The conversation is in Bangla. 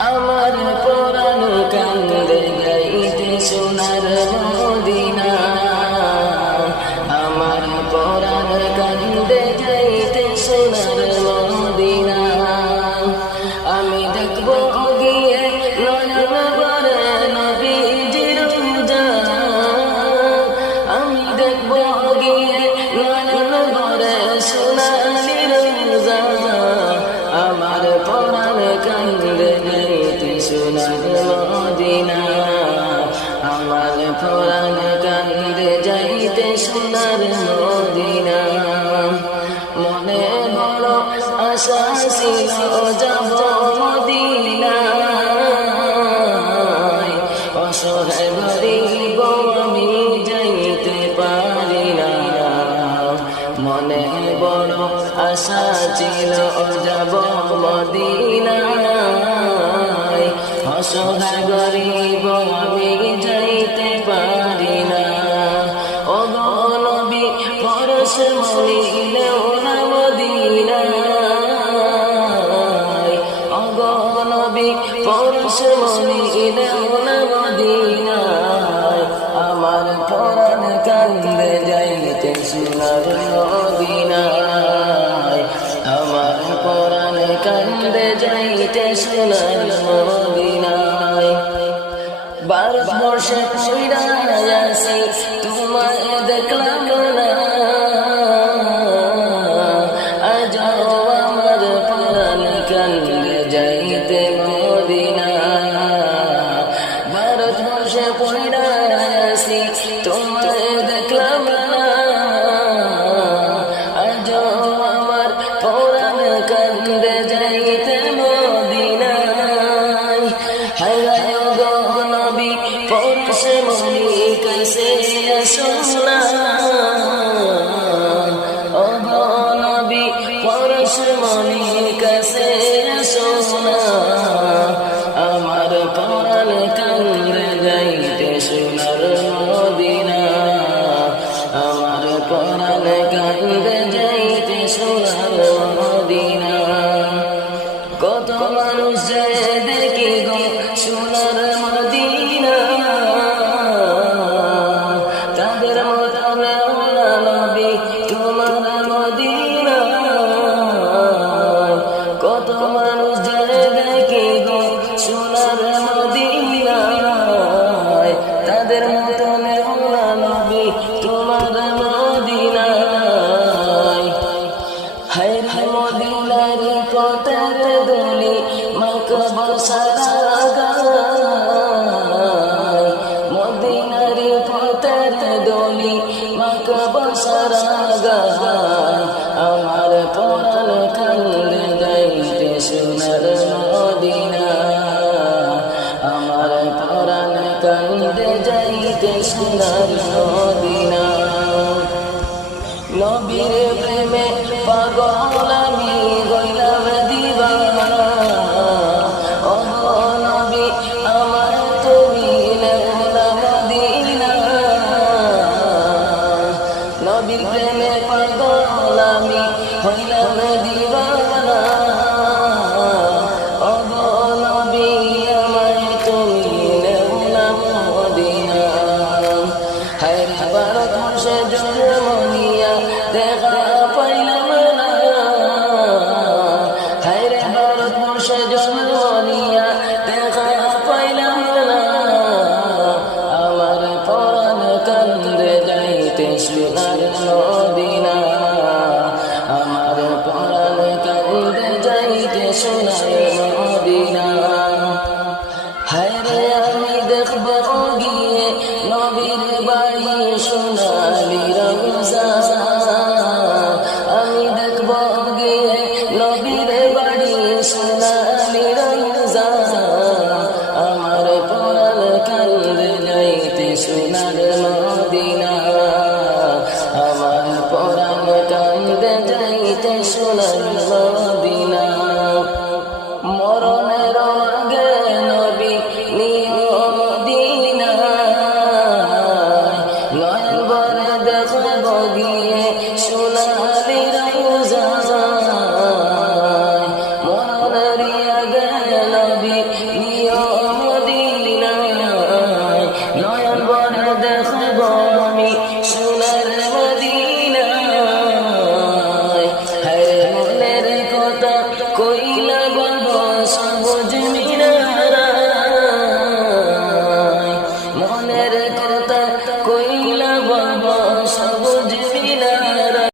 আমার পরাণ কান্দে যাইতে সোনার মদিনা আমার পরাণ কান্দে যাইতে সোনার মদিনা আমি দেখবো গিয়ে নয়ন ভরে নবীজির রওজা আমি দেখবো গিয়ে নয়ন ভরে সোনালি রওজা আমার পরাণ কান্দে যাইতে সোনার মদিনা আমার পরাণ কান্দে যাইতে সোনার মদিনা মনে বড় আশা ছিল যাব মদিনায় অসহায় গরিব আমি যাইতে পারি না মনে বড় আশা ছিল যাব মদিনায় অসহায় গরিব আমি যাইতে পারি না ও নবী পরশ মলিলেও না মদিনায় ও নবী পরশ মলিলেও না মদিনায় আমার পরাণ কান্দে যাইতে সোনার মদিনায় আমার পরাণ কান্দে যাইতে সোনার মদিনায় ভারতবর্ষে পইড়া আছি তোমায় দেখলাম না আজ আমার পরাণ কান্দে যাইতে মদিনা ভারতবর্ষে পইড়া আছি তোমায় দেখলাম না আজ আমার পরাণ কান্দে যাইতে মদিনায় হায় হায় গো নবী পরশ মনি কাছে সোনা ও গো নবী পরশ মনি কাছে সোনা আমার পরাণ কান্দে যাইতে সোনার মদিনা আমার পরাণ কান্দে যাইতে সোনার মদিনা কত মানুষ যায় দেখি গো সোনার মদিনা তাদের মতনে ওলা নবী তোমার মদিনা কত মানুষ যায় দেখি গো সোনার মদিনা তাদের মতনে ওলা নবী তোমার মদিনা হায় রে মদিনার পথের দলি মাকবর সারা গায় মদিনার পথের দলি মাকবর সারা গায় আমার পরাণ কান্দে যাইতে সোনার মদিনা আমার পরাণ কান্দে যাইতে সোনার মদিনা নবীর প্রেমে পাগল আমি হইলাম দিবানা ও নবী আমার তুমি নেওলা মদিনা নবীর প্রেমে পাগল আমি হইলাম দিবানা ও নবী আমার তুমি নেওলা মদিনা হায় ভারত নবী